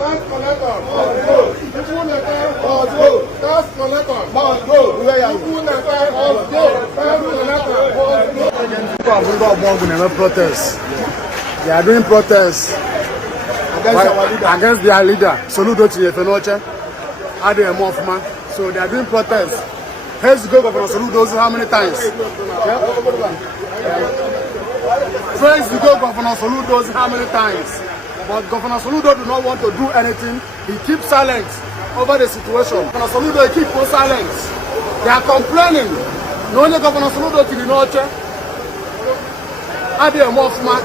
Tax collector must go. People letter must go. Tax collector must go. People letter must go. Tax collector must go. Protest. They are doing protests against their leader, Soludo Chiefenoche, Ade Mofma. So they are doing protests. Here's Governor Soludo how many times? Praise the Governor Soludo how many times? But Governor Soludo do not want to do anything. He keeps silent over the situation. Governor Soludo keeps silent. They are complaining. No only Governor Soludo Chiefenoche, Ade Mofma.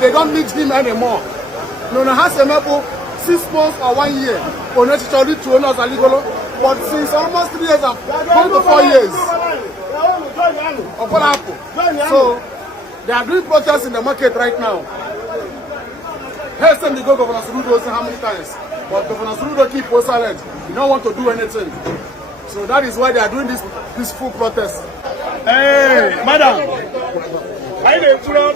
They don't need him anymore. No, has a maple 6 months or 1 year. But since almost 3 years, gone to 4 years. So they are doing protests in the market right now. Here's the Governor Soludo how many times, but Governor Soludo keep silent. He don't want to do anything. So that is why they are doing this full protest. Hey, madam. I didn't know.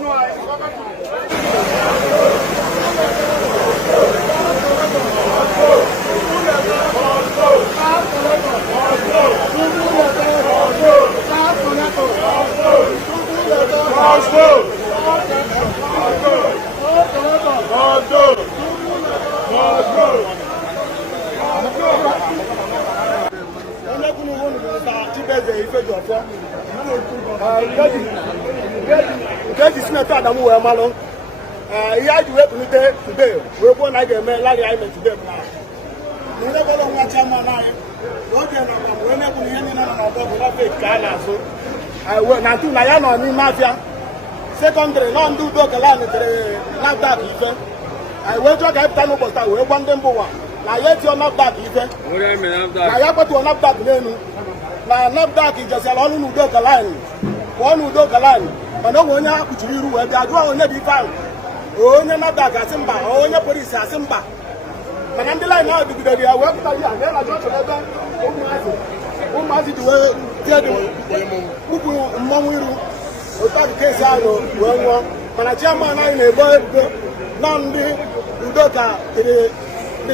Secondary, non do Dogalan, not that even. I went to get time of that. We want them one. Now, yet you're not that even. What I mean, I have to not that name. Now, not that is just a long who dog a line. One who dog a line. But no one have to do where they are going to be found. Oh, you're not that Simba. Oh, your police are Simba. But I'm the line now because they are working on you. And then I don't know. Who must it tell them? Who Otaki kesi ano wenwo mana chairman na ile boy na ndi udoka the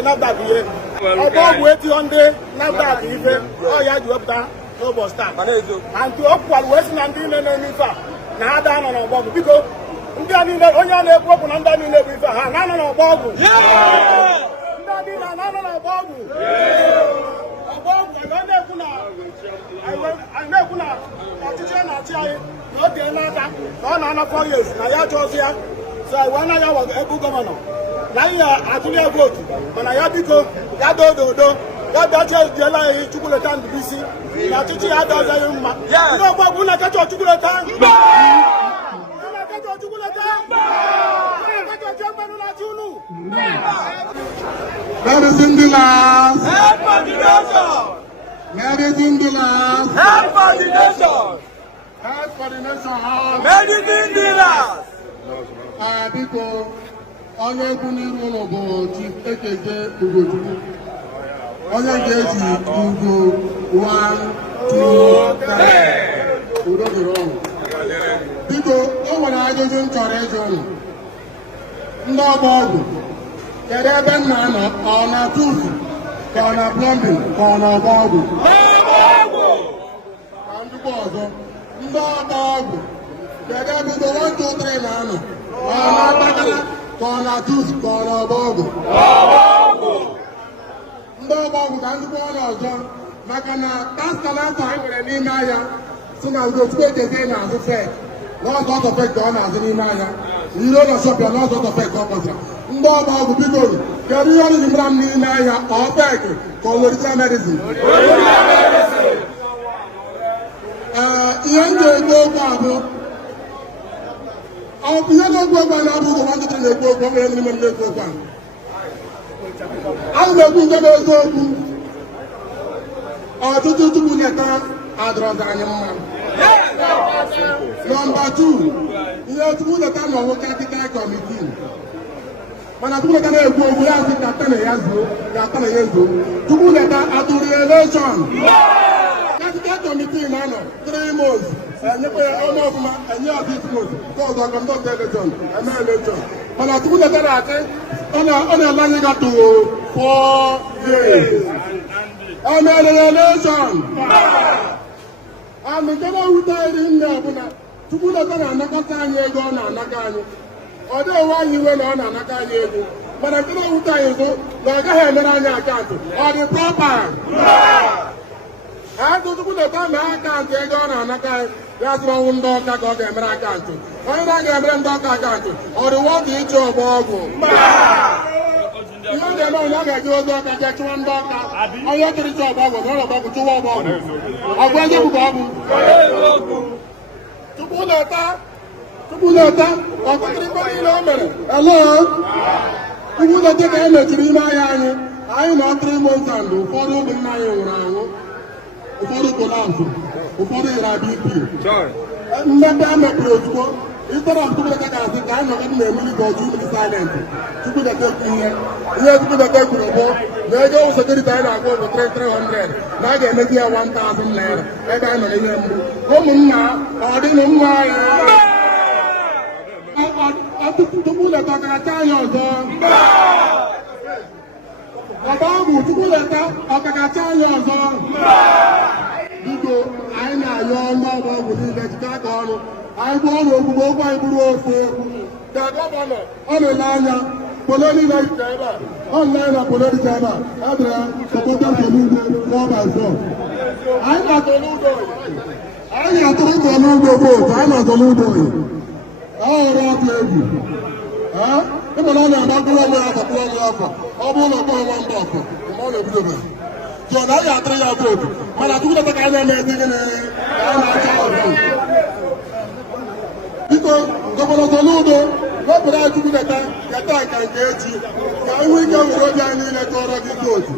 NAFDAC ye obo weti on the NAFDAC ife o ya ju opta no bo start and to okwal wesi na ndi na nifa na ada no no bogu biko ndi ani le onye na ekwu okwu na ndi ani le bu ife ha na no no bogu ndi ani na no no bogu bogu na ekwu na I know na ọchịchị na-achị anyị na oge n'aka na ọ na-ana 4 years na ya chọzi ya so iwe na ya ebu gọvanọ na ya atụli votu mana ya biko ya dododo ya bịacha ejiela anyị Chukwuleta Ndubisi na ọchịchị ya adọzaghị mma ndị ọgbagbu na-akacha Chukwuleta Medicine dealers! Help for the nation! Medicine dealers! Help for the nation! Help for the nation! Medicine dealers! Biko, onye ekwu n'iru ụlọ bụ Chief Ekeje Ugochukwu. Onye ga-eji ugo 1, 2, 3. Udo dịrị ọnụ. Biko, o nwere ajụjụ m chọrọ ịjụ ụnụ. Ndị ọgba ọgwụ, kedu ebe m na-anọ? Ọ na tufu, ka ọ na plumbing, ka ọ na ọgba ọgwụ? Ka ndịkwa ọzọ, ndị ọgba ọgwụ, kedu ebe ugo 1, 2, 3 na-anọ? Ọ na Agbakala, ka ọ na tufu, ka ọ na ọgba ọgwụ? Ndị ọgba ọgwụ ka ndịkwa ọnụ ọzọ, maka na pastalanta anyị nwere n'ime ahịa si na Ugochukwu Ekeje na-azụ fek. N'ọzọ ọtọ fek ka ọ na-azụ n'ime ahịa. Iro na shọpịa n'ọzọ ọtọ fek ka ọ kpọchara. Ndị ọgba ọgwụ biko kedu ihe ọrụ jimara m n'ime ahịa ọ fek ka ọ original medicine? Ihe m ga-ekwu okwu abụ ihe na-ekwu okwu a na-abụ ụgwọ nwantakịrị na-ekwu okwu ọ nwere n'ime m na-ekwu okwu a. A na-ekwu nke bụ eziokwu ọtụtụ Chukwuleta adọrọzi anyị mma. Nọmba 2, ihe Chukwuleta na ọwụ katikal kọmitii mana Chukwuleta na-ekwu okwu ya sị ka ata na ya zuo Chukwuleta atụrụ elekshọn katikal kọmitii na-anọ 3 months enyekwa ya ọnụ ọbụla enye ya this vote God will conduct election eme election mana tupu na na-achị ọ na-ele anyị gatụ 4 years emere election and nke na-ewute anyị nne ọbụla tupu na na-anakọta anyị ego ọ na-anaka anyị ọ dịghị anyị iwe na ọ na-anaka anyị ego mana nke na-ewute anyị nso na ọ gaghị emere anyị akaụntụ ọ dị proper tupu na mee akaụntụ ego ọ na-anaka anyị ya sịrị ọnwụ ndị ọka ka ọ ga-emere akaụntụ onye na-aga-emere ndị ọka akaụntụ ọ dịwa ka ịchọ ọgba ọgwụ ihe ọ ga-eme onye a ga-eji ozi ọka jee chụwa ndị ọka onye chọrọ ịchọ ọgba ọgwụ n'ọrụ ọgbọgwụ chụwa ọgba ọgwụ ọgwụ eziokwu ka ọ bụ tupu na-eta ọkụkịrịkọ niile o mere tupu na-ete ka e mechiri ime ahịa anyị nọ 3 months and ụfọdụ ụmụnna anyị nwụrụ anwụ ụfọdụ kolapsụ ụfọdụ yiri BP mmepe a mepere ozugbo ịtara tupunata ga-asị ka anyị nọgide na-emeli ka ọjụ mmiri silenti tupunata ekwu ihe tupunata ekwuru bụ na ego sekuriti anyị na-agwa bụ 300 na a ga-emezi ya 1,000 naira ebe anyị nọ n'ihe mbụ ụmụnna ọ dịnụ mma anyị tupunata ọkaracha anyị ọzọ ọba ọgwụ tupunata ọkaracha anyị ọzọ biko anyị na-ayọ ọnụ ọgwụ ọgwụ niile jide aka ọnụ anyị bụ ọrụ ogbugbo okwu anyị bụrụ ofe ka gọvanọ ọ na-ele anya polo niile ije ebe a ọ nle anya polo ije ebe a bịara sọpọta Soludo 4x4 anyị na-atọrọ ụdọ anyị na-atọrọ Soludo vootu anyị na-atọrọ ụdọ ọ hụrụ ọkụ egwu ịmana ọ na-agbagoro onwe ya akwakpụrụ onwe ya afọ ọ bụrụ na ọkpọ nwa mba ọkụ ma ọ na-ebidobe jụọ na anyị atụrụ ya vootu mana tukwudata ka anyị na-eme gịnị ka anyị na-acha ọzọ biko gọvanọ Soludo wepụrụ anyị tukwudata keta nka nke echi ka anyị nwee ike were obi anyị niile tụọrọ gị vootu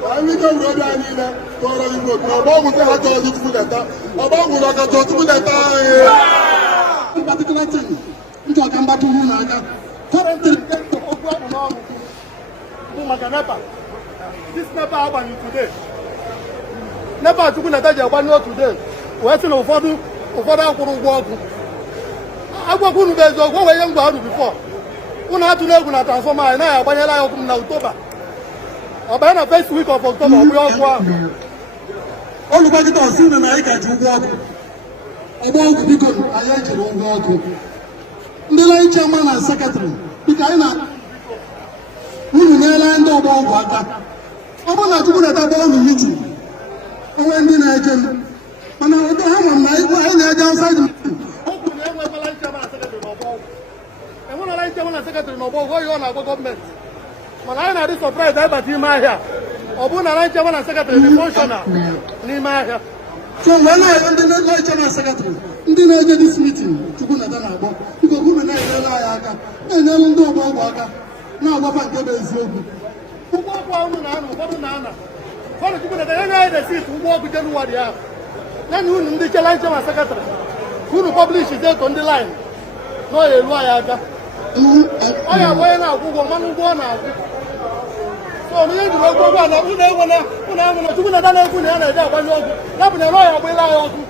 ka anyị nwee ike were obi anyị niile tụọrọ gị vootu na ọgba ọgwụ sị ha chọrọ gị tukwudata ọgba ọgwụ na ọkachọ tukwudata anyị particular thing nke ọka mgbapụ hụ n'aka currently okwu ahụ n'ọrụ bụ maka NEPA this NEPA agbanyụ today NEPA tukwudata ji agbanyụ today wee sị na ụfọdụ akwụrụ ụgwọ ọkụ agwagwu unu bụ eziokwu o wee ihe ngwa ọrụ bifọ unu atụrụ egwu na transfọma anyị naghị agbanyela ya ọkụ m na Oktoba ọ banye na first week of October ọ bụghị ọkụ ahụ olùgbàgìtà sí ní na anyị ga-eji ụgwọ ọkụ ọgba ọgwụ biko anyị ejiri ụgwọ ọkụ ndị line chairman na sekretrị biko anyị na unu nyere ndị ọgba ọgwụ aka ọ bụrụ na tukwudata gbaa unu mitin onwe ndị na-eje m mana ụtọ ha ma m na anyị na-eje outside enwere nchewa na sekretrị na ọgbọ oge ọ na-agwa gọọmenti mana anyị na-adị sọpraịz anyị bata ime ahịa ọ bụrụ na nchewa na sekretrị dị fọnshọnal n'ime ahịa so mgbe na-ayọ ndị na-eche na sekretrị ndị na-eje dis mitin tukwudata na-agbọ biko unu na-enyere anyị aka na-enyere ndị ọgba ọgwụ aka na-agwafa nke bụ eziokwu ụgwọ ọgwụ ahụ na-ana ụfọdụ na-ana ụfọdụ tukwudata nye anyị resit ụgwọ ọgwụ Jenụwarị ahụ nye unu ndị chela nchewa sekretrị ka unu pọblish zeto ndị laịn na ọ ya elu anyị aka ọ ya bụ onye na-akwụ ụgwọ mana ụgwọ ọ na-akwụ so onye jiri ọgwụ ụgwọ na unu enwena tukwudata na-ekwu na ya na-eje agbanyụ ọgwụ ya bụ na ọ ya agbanyela ya ọkụ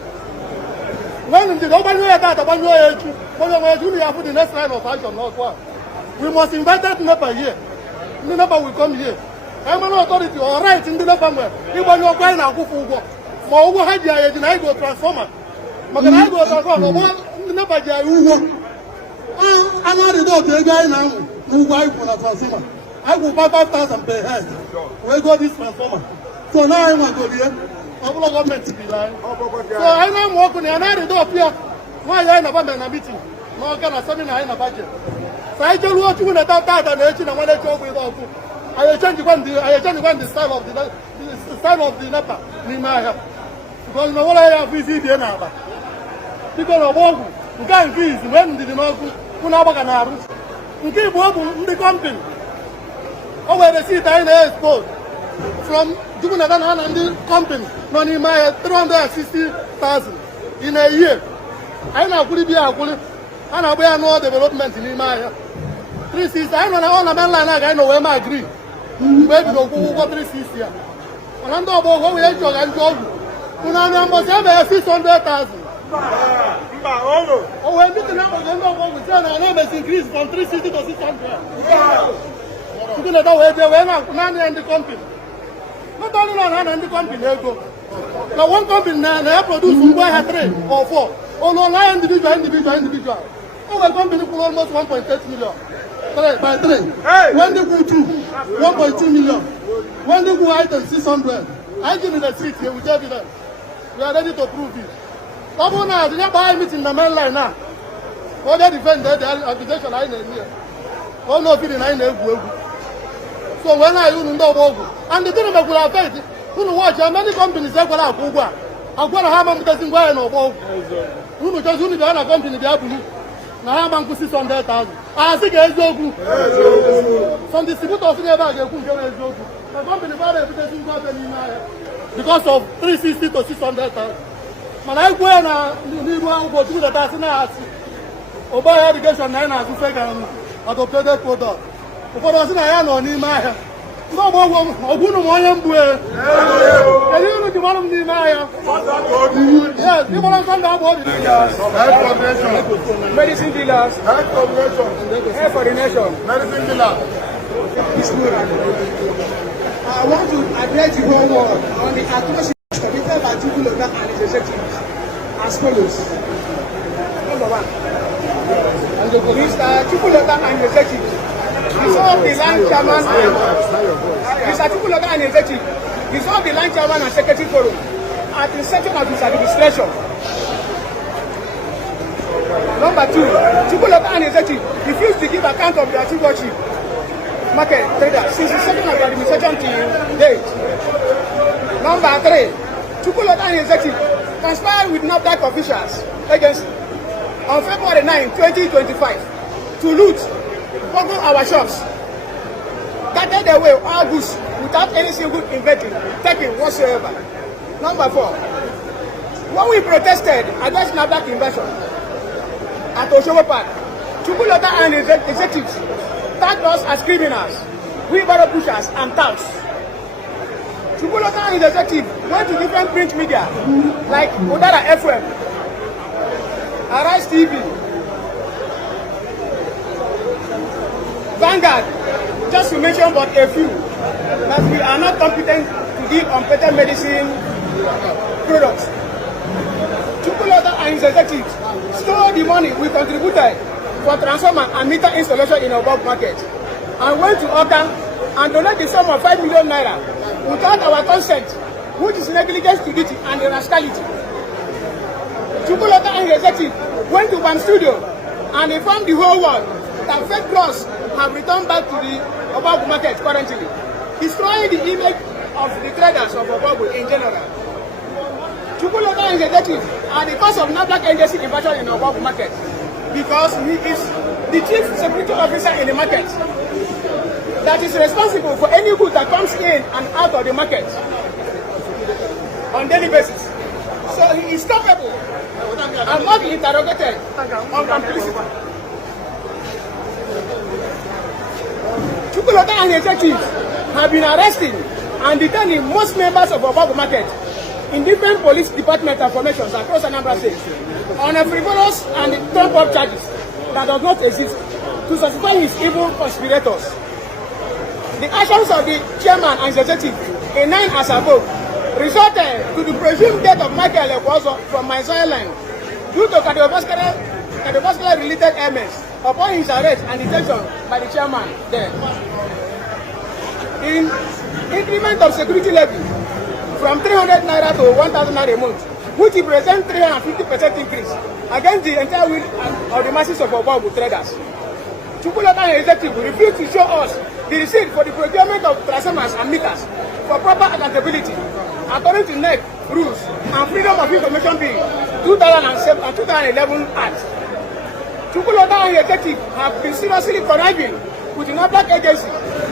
when ndidi ọ gbanyụọ ya tata gbanyụọ ya echi onye nwe echi unu ya fụ the next line of action n'ọkụ a we must invite that NEPA here ndị NEPA will come here enwere authority or right ndị NEPA nwere ịgbanyụ ọkụ anyị na-akwụfụ ụgwọ ma ụgwọ ha ji anyị eji na anyị go transformer maka na anyị go transformer ọgbọ ndị NEPA ji anyị ụgwọ anaghị otu ego anyị na-amụ n'ụgwọ anyị kwụ na transformer anyị kwụ 5,000 per head wee go this transformer so na anyị nwagoro ya ọ bụla gọọmenti biri anyị so anyị na-amụ ọkụ na ya na-arịdo ọpụ ya nwaanyị anyị naba mere na mitin na ọka na semina anyị na bajet so anyị jeruo tukwudata tata na echi na nwanne echi ọgwụ ịrụ ọkụ anyị echenjikwa ndị style of the NEPA n'ime ahịa because na nwere ya afọ isi idie na akpa biko na ọgba ọgwụ nke izi mgbe ndidi n'ọkụ unu agbaga na arụ nke igbo ọ bụ ndị kọmpani o were sit anyị na-expose from tukwudata na ndị kọmpani nọ n'ime ahịa 360,000 in a year anyị na-akwụli biya akwụli a na-agba ya nụọ development n'ime ahịa 360 anyị nọ na ọ na mainline aga anyị na wee ma agri mgbe ebido kwụ ụgwọ 360 ya mana ndị ọgbọ ogo wee jọga ndị ọgwụ unu anya mbọsị ebe ya 600,000 Oh, when the number of we say our name is increased from 360 to 600. You know that way they were not in the company. Not only not in the company, they go. Now one company they produce one 3 or 4. Oh no, not individual. Oh, a company for almost 1.8 million. By 3. When they go 2, 1.2 million. When they go item 600. I give you the seat here with evidence. We are ready to prove it. Come now, they buy me in the main line now. What they defend the accusation I know here. Oh no, feeling I know. So when I know and the thing will affect who watch many companies that will have Google. I'm going to have them getting why no bow. Who just only the other company they have now have them 600,000. I think it's Jogu. Some distributors never get Jogu. The company bought a reputation because of 360 to 600,000. Man, I go and go through the task now. Over irrigation, I have to fake and adopted product. But I was in a no Nima. No more Oguno Moyambue. Can you look at one of Nima? Yes, you want to come down about medicine dealers, hair for the nation, medicine dealers. I want to address the whole world on the atrocities committed by Chukwuloka and his executives as follows. Number 1, Mr. Chukwuloka and his executives dissolved the land chairman. Mr. Chukwuloka and his executives dissolved the land chairman and secretary forum at the inception of his administration. Number 2, Chukwuloka and his executives refused to give account of their stewardship market traders since the second of the administration till date. Number 3, Chukwuloka and executive conspired with NAFDAC officials against on February 9, 2025 to loot, boggle our shops, carted away all goods without any single inventory taken whatsoever. Number 4, when we protested against NAFDAC invasion at Oshobo Park, Chukwuloka and his executives tagged us as criminals, wheelbarrow pushers, and touts. Chukwuloka and his executive went to different print media like Odara FM, Arise TV, Vanguard, just to mention but a few, that we are not competent to deal on better medicine products. Chukwuloka and his executives stole the money we contributed for transformer and meter installation in our bulk market and went to Oka and donated the sum of 5 million naira without our consent, which is negligence to duty and rascality. Chukwuloka and his executive went to one studio and informed the whole world that fake drugs have returned back to the Obabu market currently, destroying the image of the traders of Obabu in general. Chukwuloka and his executive are the cause of NAFDAC agency invasion in Obabu market, because he is the chief security officer in the market that is responsible for any good that comes in and out of the market on daily basis. So he is culpable and must be interrogated on complicity. Chukwuloka and his executives have been arresting and detaining most members of Obabu market in different police department and formations across Anambra State on a frivolous and trump-up charges that does not exist to satisfy his evil conspirators. The actions of the chairman and executive in 9 as above resulted to the presumed death of Michael Ekwozo from my soil land due to cardiovascular related ailments upon his arrest and detention by the chairman there. In increment of security levy from 300 naira to 1,000 naira a month, which represents 350% increase against the entire will of the masses of Obabu traders. Chukwuloka and executive refused to show us the receipt for the procurement of transformers and meters for proper accountability according to NEC rules and Freedom of Information Bill 2007 and 2011 Act. Chukwuloka and executive have been seriously conniving with the NAFDAC agency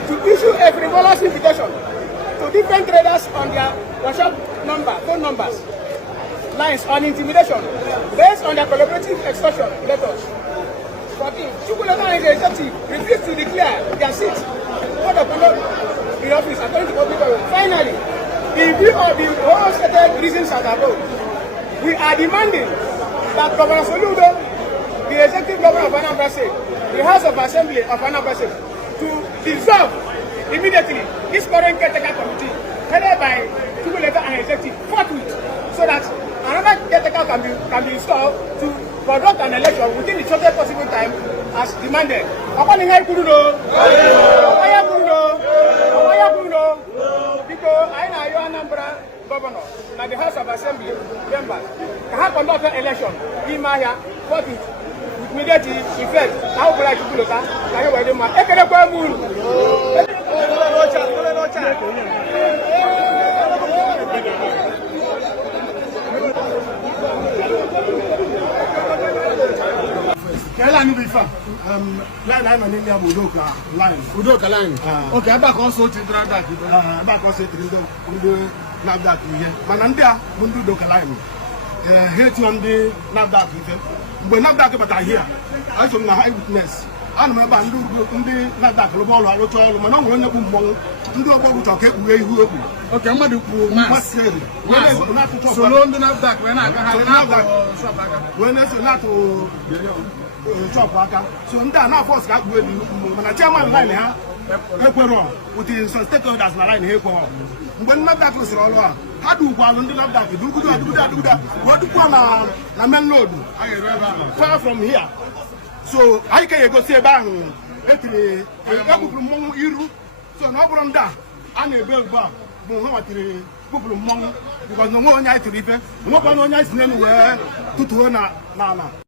to issue a frivolous invitation to different traders on their workshop phone numbers, lines on intimidation based on their collaborative extortion letters. 14. Chukwuloka and the executive refused to declare their seats for the conduct in office according to public order. Finally, in view of the whole stated reasons as above, we are demanding that Governor Soludo, the executive governor of Anambra State, the House of Assembly of Anambra State, to dissolve immediately this current caretaker committee headed by letter and executive forthwith, so that another caretaker can be installed to conduct an election within the shortest possible time as demanded. Because I know Anambra governor, and the House of Assembly members can conduct an election in Maya forthwith with immediate effect. How will I do that? Can you wait a Udoka line. Okay, aba ka also tidra that. Aba ka also tidra ndo NAFDAC ihe. Mana ndị a bụ ndị Udoka line. Hate on the NAFDAC ihe. Mgbe NAFDAC bata here, I saw na high witness. Ana m ebe ndị NAFDAC rụba ọrụ arụcha ọrụ, mana ọ nwere onye bụ mmọnwụ. Ndị ọgbọ bụ chọka ekpughe ihu okpu. Okay, mmadụ kwu masịrị. Solo ndị NAFDAC wee na-aga ha NAFDAC shop aka. Wee na-eso na-atụ chop aka. So ndị a na-afọs ka akpughe dị mana chairman line ha ekwero with some stakeholders na line ha ekwero. Mgbe ndị NAFDAC rụsịrị ọrụ a, ha dugwalụ ndị NAFDAC duguda wadukwa na main road far from here. So anyị ka egosi ebe ahụ etiri ekpupụrụ mmọnwụ iru. So na ọ bụrụ ndị a na-ebe ugbu a bụ ha nwatiri kpupụrụ mmọnwụ because na onwe onye anyị tiri ife, nwekwana onye anyị si n'elu wee tụtuo n'ala.